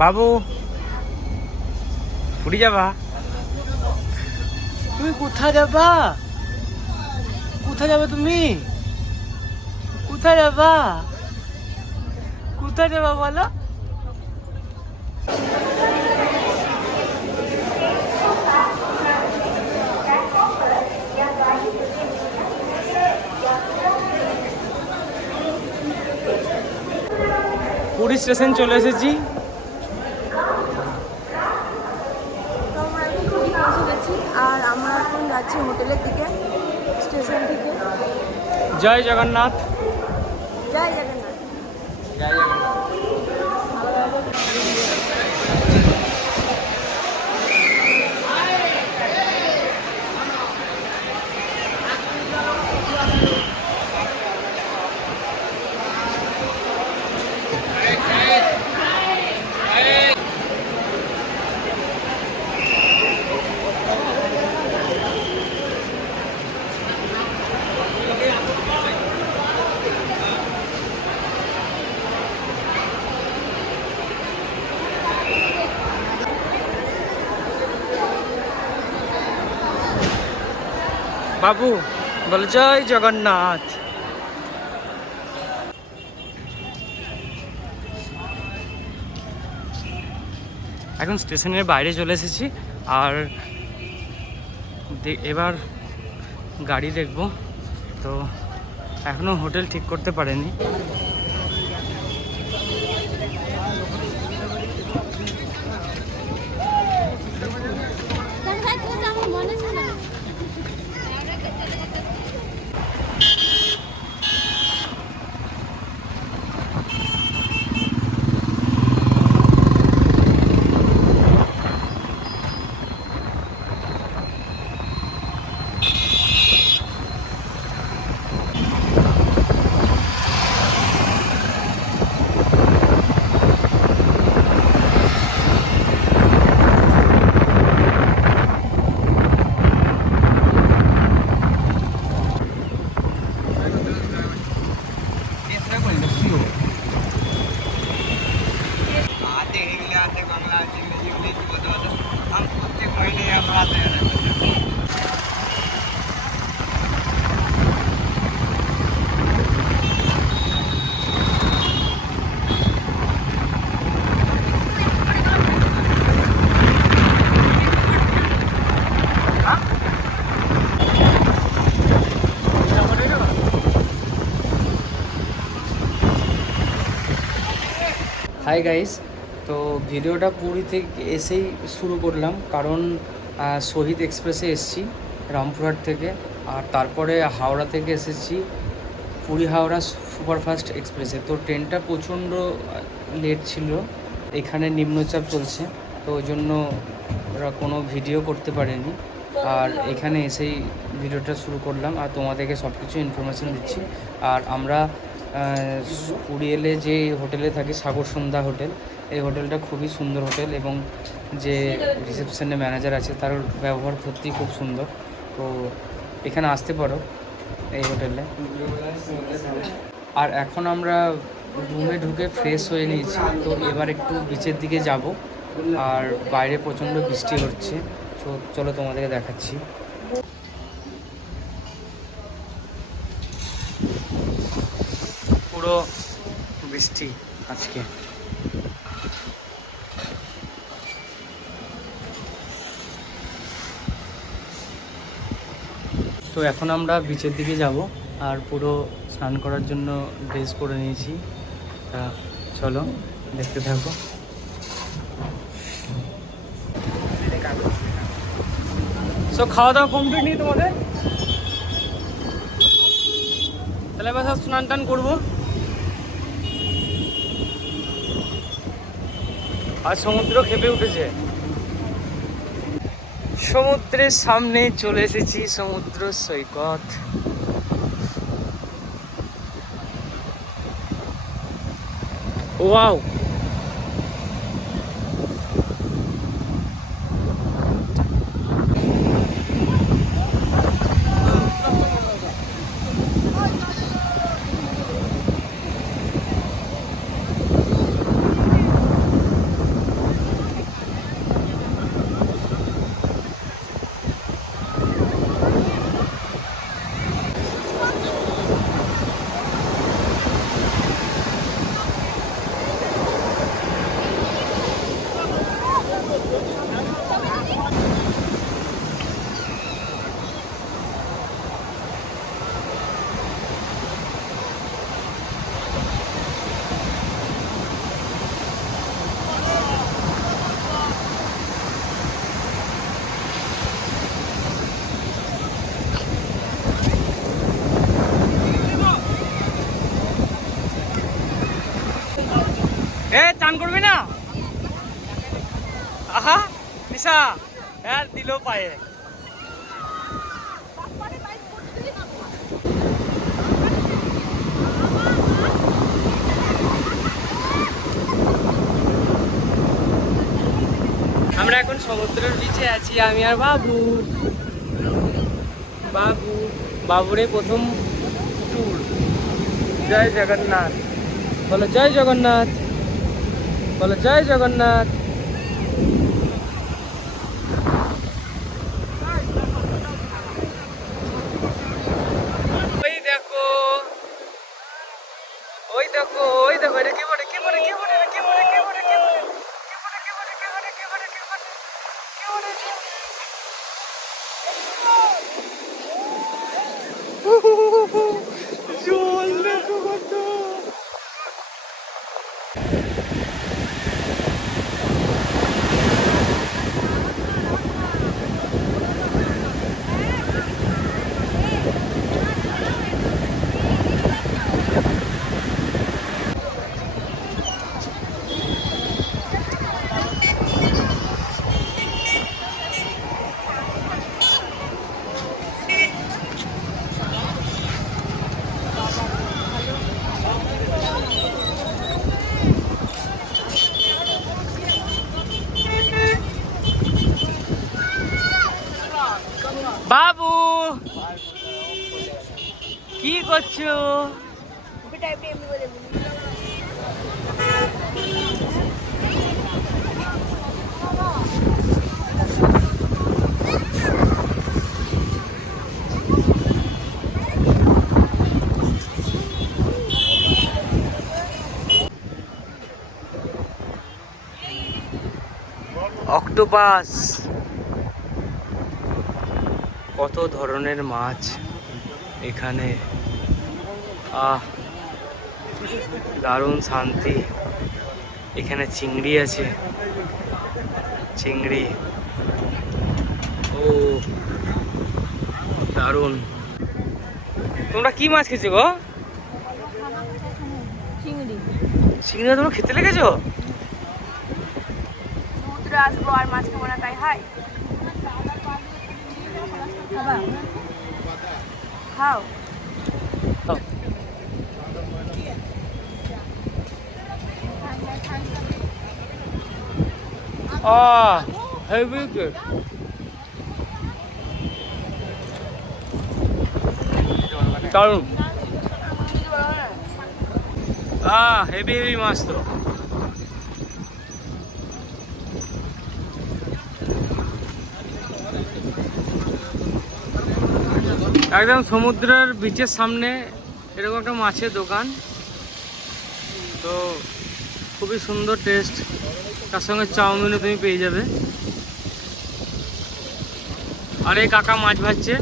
বাবু পুরী যাবা? তুমি কোথায় যাবা? কোথায় যাবে তুমি? কোথায় যাবা? কোথায় যাবা বলো? পুরী স্টেশন চলে এসেছি। আর আমরা এখন যাচ্ছি হোটেলের দিকে, স্টেশন থেকে। জয় জগন্নাথ। জয় জগন্নাথ। জয় জগন্নাথ। বাবু বলো জয় জগন্নাথ। এখন স্টেশনের বাইরে চলে এসেছি আর এবার গাড়ি দেখব। তো এখনো হোটেল ঠিক করতে পারেনি। হাই গাইস, তো ভিডিওটা পুরী থেকে এসেই শুরু করলাম, কারণ শহীদ এক্সপ্রেসে এসেছি রামপুরহাট থেকে, আর তারপরে হাওড়া থেকে এসেছি পুরী হাওড়া সুপারফাস্ট এক্সপ্রেসে। তো ট্রেনটা প্রচণ্ড লেট ছিল, এখানে নিম্নচাপ চলছে, তো ওই জন্য ওরা কোনো ভিডিও করতে পারেনি। আর এখানে এসেই ভিডিওটা শুরু করলাম আর তোমাদেরকে সব কিছু ইনফরমেশান দিচ্ছি। আর আমরা পুরী এলে যে হোটেলে থাকি, সাগর সন্ধ্যা হোটেল, এই হোটেলটা খুবই সুন্দর হোটেল এবং যে রিসেপশনে ম্যানেজার আছে তার ব্যবহার সত্যিই খুব সুন্দর। তো এখানে আসতে পারো এই হোটেলে। আর এখন আমরা রুমে ঢুকে ফ্রেশ হয়ে নিয়েছি, তো এবার একটু বিচের দিকে যাব। আর বাইরে প্রচণ্ড বৃষ্টি হচ্ছে, তো চলো তোমাদেরকে দেখাচ্ছি। পুরো বৃষ্টি আজকে। তো এখন আমরা বিচের দিকে যাব আর পুরো স্নান করার জন্য ড্রেস পরে নিয়েছি। তা চলো দেখতে থাকো। সো খাওয়া দাওয়া কমপ্লিট নেই তোমাদের? তাহলে এবার সব স্নান টান করবো। আর সমুদ্র খেপে উঠেছে। সমুদ্রের সামনে চলে এসেছি, সমুদ্র সৈকত। ওয়াও, এ চান করবি না? আহা নিশা হ্যাঁ দিল পায়ে। আমরা এখন সমুদ্রের বিচে আছি, আমি আর বাবু। বাবুরে প্রথম ট্যুর। জয় জগন্নাথ বলো, জয় জগন্নাথ বলো, জয় জগন্নাথ। ওই দেখো ওই দেখো ওই দেখো, এটা কে বলে কে বলে কে বলে কে বলে কে বলে কে বলে কে বলে কে বলে কে বলে কে বলে কে বলে কে বলে জল দেখো কত। বাবু কি করছো? অক্টোপাস, কত ধরনের মাছ এখানে। দারুণ শান্তি। এখানে চিংড়ি আছে, চিংড়ি। ও দারুণ। তোমরা কি মাছ খেয়েছো গো? চিংড়ি। চিংড়ি তোমরা খেতে লেগেছো? সমুদ্রে আসবো আর মাছ খাবো না তাই হয়? খাবা? খাও। Heavy good. দারুণ। হেভি হেভি মাছ তো। একদম সমুদ্রের বিচের সামনে এরকম একটা মাছের দোকান, তো খুবই সুন্দর টেস্ট। তার সঙ্গে চাউমিনও তুমি পেয়ে যাবে। আর এই কাকা মাছ ভাজছে।